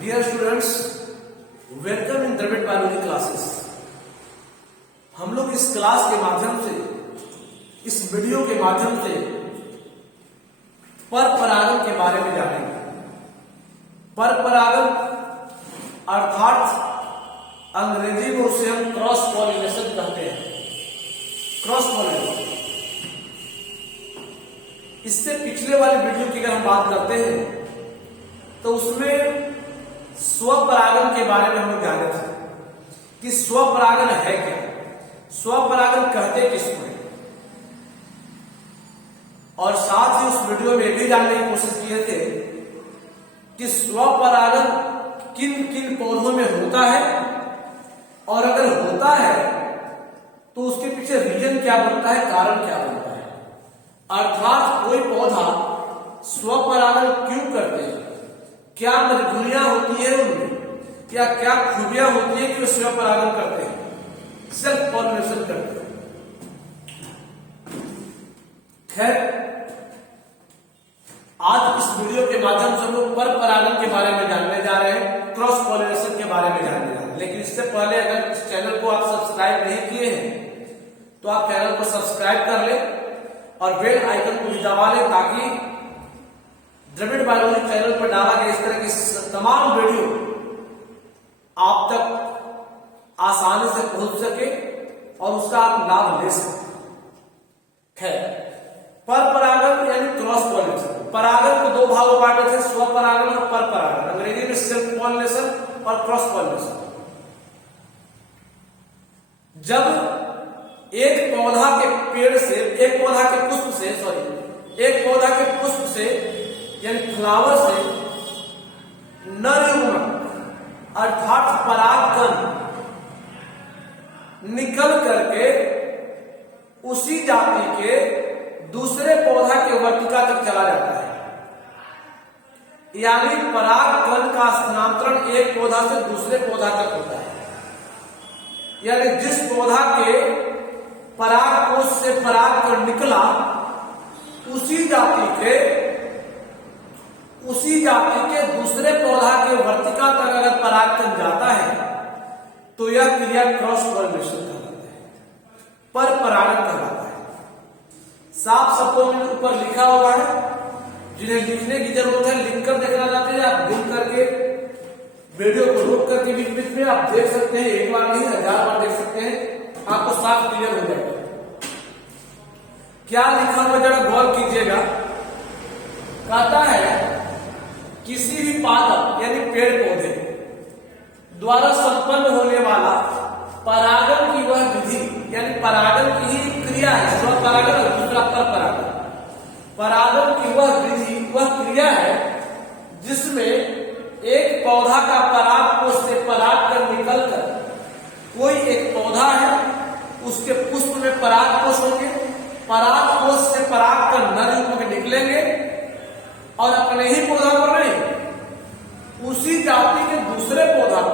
Dear students, welcome in Dravid biology classes. हम लोग इस क्लास के माध्यम से, इस वीडियो के माध्यम से पर परागण के बारे में जानेंगे। पर परागण अर्थात अंग्रेजी में उसे हम क्रॉस पॉलिनेशन कहते हैं। Cross pollination. इससे पिछले वाले वीडियो की अगर हम बात करते हैं तो उसमें स्वपरागण के बारे में हम लोग जाने थे कि स्वपरागण है क्या, स्वपरागण कहते किसको है, और साथ ही उस वीडियो में भी जानने की कोशिश किए थे कि स्वपरागण किन किन पौधों में होता है, और अगर होता है तो उसके पीछे रीजन क्या बनता है, कारण क्या बनता है। अर्थात कोई पौधा स्वपरागण क्यों करते हैं, क्या मजबूरियां होती है उनमें, क्या क्या खूबियां होती है कि वे स्वपरागण करते हैं, सेल्फ पॉलिनेशन करते हैं। खैर, आज इस वीडियो के माध्यम से हम लोग पर परागण के बारे में जानने जा रहे हैं, क्रॉस पॉलिनेशन के बारे में जानने जा रहे हैं। लेकिन इससे पहले अगर इस चैनल को आप सब्सक्राइब नहीं किए हैं तो आप चैनल को सब्सक्राइब कर लें और बेल आइकन को भी दबा लें, ताकि द्रविड़ बायोलॉजी चैनल पर डाला गया इस तरह की तमाम वीडियो आप तक आसानी से पहुंच सके और उसका आप लाभ ले सके। खैर, पर परागण यानी क्रॉस पॉलिनेशन। परागण को दो भागों में बांटे थे, स्वपरागण और पर परागण। अंग्रेजी में सेल्फ पॉलिनेशन और क्रॉस पॉलिनेशन। जब एक पौधा के पेड़ से, एक पौधा के पुष्प से यानी फ्लावर से नर युग्मक अर्थात परागकण निकल करके उसी जाति के दूसरे पौधा के वर्तिका तक चला जाता है। यानी परागकण का स्थानांतरण एक पौधा से दूसरे पौधा तक होता है। यानी जिस पौधा के परागकोश से परागकण निकला, उसी जाति के दूसरे पौधा के वर्तिका तक अगर परागकण जाता है तो यह क्रिया क्रॉस पॉलिनेशन कहलाता है, पर परागण कहलाता है। साफ शब्दों में ऊपर लिखा हुआ है, जिन्हें लिखने की जरूरत है लिख कर देखना चाहते हैं आप लिख करके वीडियो को रोक करके बीच में आप देख सकते हैं, एक बार नहीं 1000 बार देख सकते हैं, आपको साफ क्लियर हो जाएगा। क्या लिखा हुआ जरा गौर कीजिएगा। कहता है किसी भी पादप यानी पेड़ पौधे द्वारा संपन्न होने वाला परागण की वह विधि, यानी परागण की ही क्रिया है, स्वपरागण और दूसरा पर परागण। परागण की वह विधि, वह क्रिया है जिसमें एक पौधा का परागकोश से परागकण निकलकर, कोई एक पौधा है उसके पुष्प में परागकोश होंगे, परागकोश से परागकण नर युग्मक निकलेंगे और अपने ही पौधा पर नहीं, उसी जाति के दूसरे पौधा को,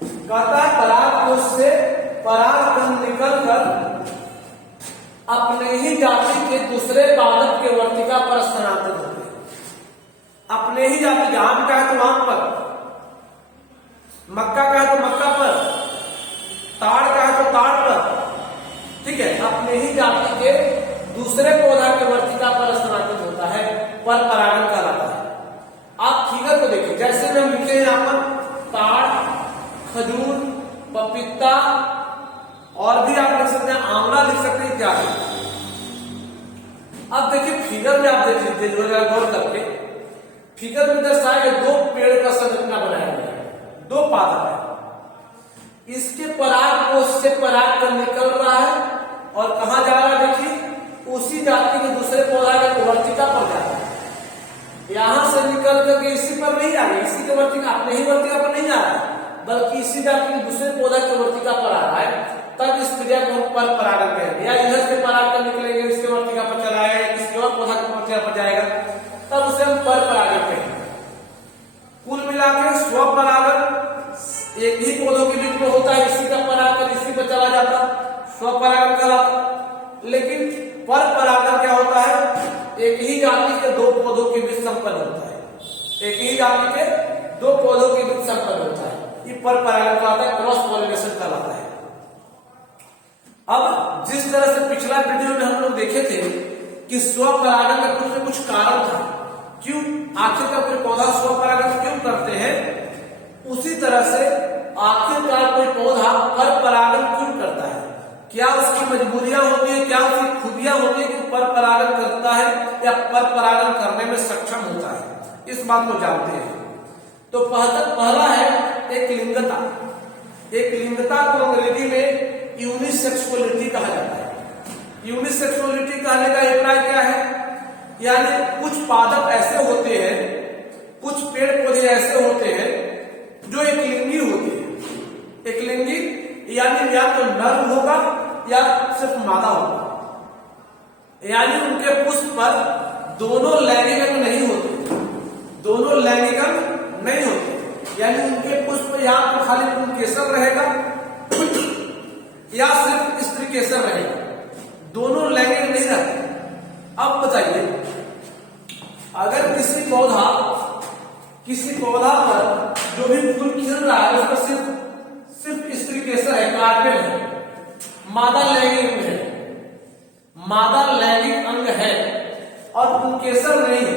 कहता है परागकोश से परागकण निकलकर अपने ही जाति के दूसरे पादप के वर्तिका पर स्थानांतरित होते हैं। अपने ही जाति के, आम का है तो आम पर, मक्का का है तो मक्का पर, ताड़ का है तो ताड़ पर, ठीक है, अपने ही जाति के दूसरे पौधा के वर्तिका पर स्थानांतरित होता है, पर परागण कहलाता है। आप फिगर को देखिए, जैसे हम लिखे हैं यहाँ पर ताड़, खजूर, पपीता, और भी आप लिख सकते हैं, आंवला लिख सकते हैं इत्यादि। अब देखिए फिगर में आप देख लीजिए, जो गौर करके फिगर में दर्शाया गया दो पेड़ का संरचना बनाया गया है, दो पादप है। इसके परागकोश से परागकण निकल रहा है और कहां जा रहा है, देखिए उसी जाति के दूसरे पौधा के वर्तिका पर जा रहा है। यहां से निकल करके इसी पर नहीं जा रही, इसी के वर्तिका, अपने ही वर्तिका पर नहीं जा रहा है, बल्कि इसी जाति के दूसरे पौधा के वर्तिका पर आ रहा है। तब इस क्रिया को हम पर परागण कहेंगे। या इधर से परागकण निकलेंगे, इसके वर्तिका पर चला आएगा, किसी और पौधा के वर्तिका पर जाएगा, तब उसे हम पर परागण कहेंगे। कुल मिलाकर स्वपरागण एक ही पौधों के बीच में होता है, इसी का परागकण इसी पर चला जाता, स्वपरागण कहलाता। लेकिन पर परागण क्या होता है, एक ही जाति के दो पौधों के बीच संपन्न होता है, एक ही जाति के दो पौधों के बीच संपर्क होता है, ये पर परागण कहलाता है, क्रॉस पॉलिनेशन कहलाता है। अब जिस तरह से पिछला वीडियो में हम लोग देखे थे कि स्वपरागण का कुछ न कुछ कारण था, क्यों आखिरकार कोई पौधा स्वपरागण क्यों करते हैं, उसी तरह से आखिरकार कोई पौधा पर परागण क्यों करता है, क्या उसकी मजबूरियां होती है, क्या उसकी खूबियां होती है कि पर परागण करता है या पर परागण करने में सक्षम होता है, इस बात को जानते हैं। तो पहला है एक लिंगता। एक लिंगता को अंग्रेजी में यूनिसेक्सुअलिटी कहा जाता है। यूनिसेक्सुअलिटी कहने का अभिप्राय क्या है, यानी कुछ पादप ऐसे होते हैं, कुछ पेड़ पौधे ऐसे होते हैं जो एक लिंगी होते हैं। एक लिंगी यानी या तो नर होगा या सिर्फ मादा होगा, यानी उनके पुष्प पर दोनों लैंगिक अंग नहीं होते, दोनों लैंगिक अंग नहीं होते, यानी उनके पुष्प या तो खाली पुंकेसर रहेगा या सिर्फ स्त्री केसर रहेगा, दोनों लैंगिक नहीं रहते। अब बताइए, अगर किसी पौधा पर जो भी फूल खिल रहा है उसमें सिर्फ स्त्री केसर है, कार्पेल है, मादा लैंगिक अंग है, मादा लैंगिक अंग है और पुंकेसर नहीं है,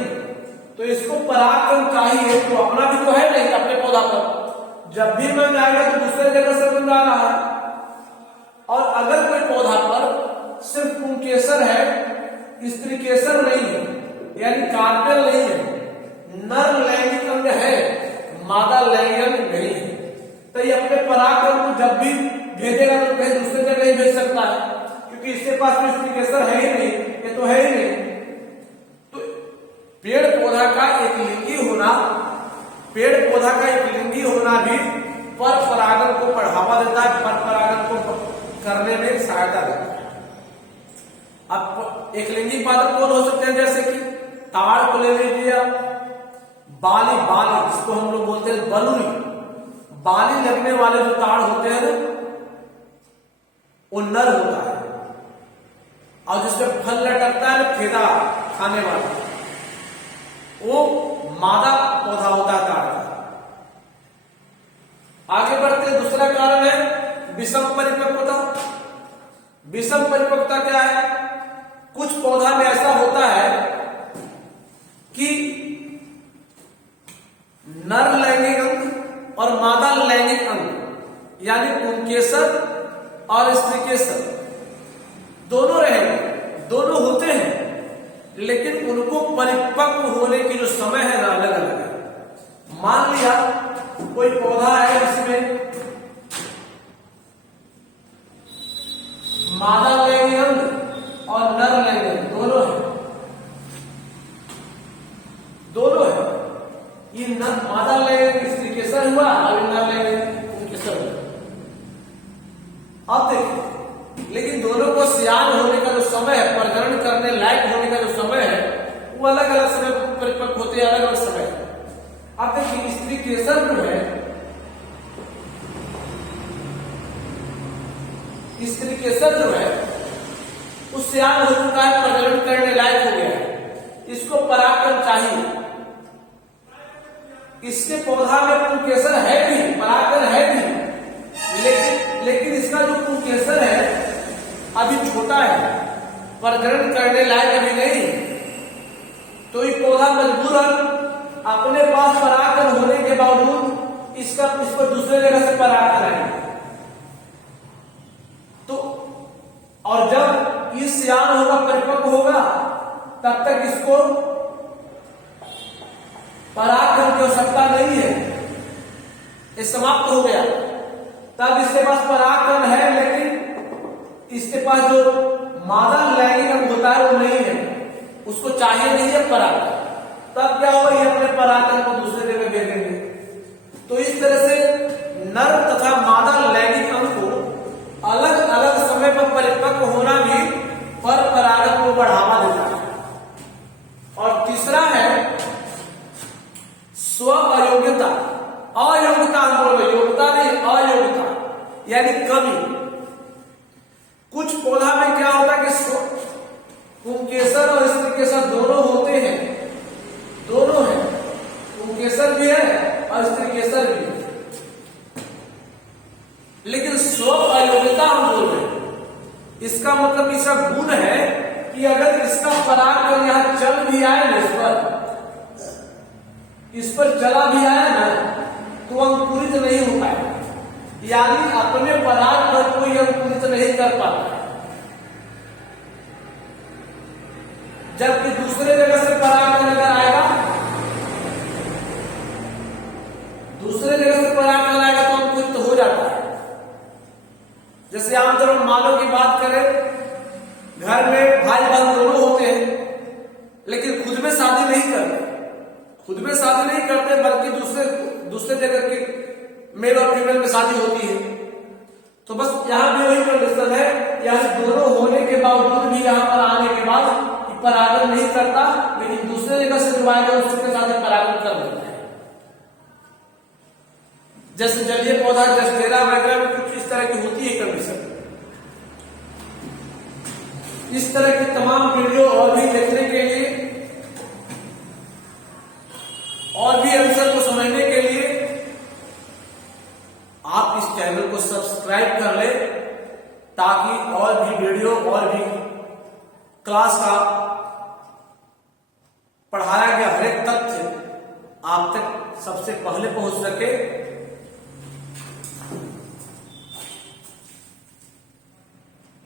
तो इसको परागकण चाहिए, तो अपना भी तो है नहीं अपने पौधा पर, जब भी मंग आएगा तो दूसरे जगह से मंग आ रहा है। और अगर कोई पौधा पर सिर्फ पुंकेसर है, स्त्री केसर नहीं है, यानी कार्पेल नहीं है, नर लैंगिक अंग है, मादा लैंगिक अंग नहीं है, तो ये अपने परागकण को जब भी भेजेगा तो कहीं दूसरे जगह ही भेज सकता है, क्योंकि इसके पास में स्त्री केसर है ही नहीं, ये तो है ही नहीं। तो पेड़ पौधा का एक लिंगी होना, पेड़ पौधा का एक लिंगी होना भी पर परागण को बढ़ावा देता है, पर परागण को करने में सहायता देता है। अब एक लिंगी पादप कौन हो सकते हैं, जैसे कि ताड़ को ले लीजिए, बाली जिसको हम लोग बोलते हैं बलुई, बाली लगने वाले जो ताड़ होते हैं वो नर होता है, और जिसमें फल लटकता है फेदा खाने वाला वो मादा पौधा होता है ताड़ का। आगे बढ़ते, दूसरा कारण है विषम परिपक्वता। विषम परिपक्वता क्या है, कुछ पौधा में ऐसा होता है कि नर लैंगिक अंग और मादा लैंगिक अंग यानी पुंकेसर और स्त्रीकेसर दोनों रहेंगे, दोनों होते हैं, लेकिन उनको परिपक्व होने की जो समय है ना अलग अलग है। मान लिया कोई पौधा है जिसमें मादा लैंगिक अंग और नर लैंगिक अंग दोनों है, ये मादा लैंगिक स्त्री केसर हुआ और नर लैंगिक पुंकेसर हुआ। अब देखिए, लेकिन दोनों को सियान होने का जो समय है, प्रजनन करने लायक होने का जो समय है, वो अलग अलग समय परिपक्व होते हैं, अलग अलग समय। अब देखिए, स्त्री केसर जो है, स्त्री केसर जो है उस सियान हो चुका है, प्रजनन करने लायक हो गया है, इसको परागकण चाहिए। इसके पौधा में पुंकेसर है भी, परागकण है भी, लेकिन इसका जो पुंकेसर है अभी छोटा है, प्रजनन करने लायक अभी नहीं, तो ये पौधा मजबूरन अपने पास परागकण होने के बावजूद इसको दूसरे जगह से पराग कराएंगे। तो और जब ये सियान होगा, परिपक्व होगा, तब तक इसको परागकण की आवश्यकता नहीं है, ये समाप्त हो गया। तब इसके पास परागकण है, लेकिन इसके पास जो मादा लैंगिक अंग होता है वो नहीं है, उसको चाहिए नहीं है परागकण। तब क्या होगा, ये अपने परागकण को दूसरे जगह भेजेंगे। तो इस तरह से नर तथा मादा लैंगिक अंग को अलग अलग समय पर परिपक्व होना भी पर परागण को बढ़ावा देता है। और तीसरा है स्व अयोग्यता। अयोग्यता हम बोलोगे, योग्यता नहीं, अयोग्यता यानी कमी। कुछ पौधा में क्या होता है कि पुंकेसर और स्त्रीकेसर दोनों होते हैं, दोनों है, पुंकेसर भी है और स्त्रीकेसर भी है। लेकिन स्व अयोग्यता हम बोल रहे हैं, इसका मतलब इसका गुण है कि अगर इसका पराग यहां चल भी आए ना, इस पर चला भी आया ना, तो अंकुरित नहीं हो पाए, यानी अपने पराग पर कोई अंकुरित नहीं कर पाता। जबकि दूसरे जगह से पराग अगर आएगा, दूसरे जगह से पराग आएगा तो अंकुरित हो जाता है। जैसे आमतौर पर मानव की बात करें, घर में भाई बहन दोनों होते हैं, लेकिन खुद में शादी नहीं करते, खुद में शादी नहीं करते, बल्कि दूसरे जगह के मेल और फीमेल में शादी होती है। तो बस यहां भी वही कंडीशन है, यानी दोनों होने के बावजूद भी यहां पर आने के बाद परागण नहीं करता, लेकिन दूसरे जगह से जो आएगा उसके साथ परागण कर देता है। जैसे जलीय पौधा जस्टेरा वगैरह में कुछ इस तरह की होती है कंडीशन। इस तरह की तमाम वीडियो और भी देखने के लिए और भी आंसर को समझने के लिए आप इस चैनल को सब्सक्राइब कर ले, ताकि और भी वीडियो और भी क्लास का पढ़ाया गया हर एक तथ्य आप तक सबसे पहले पहुंच सके।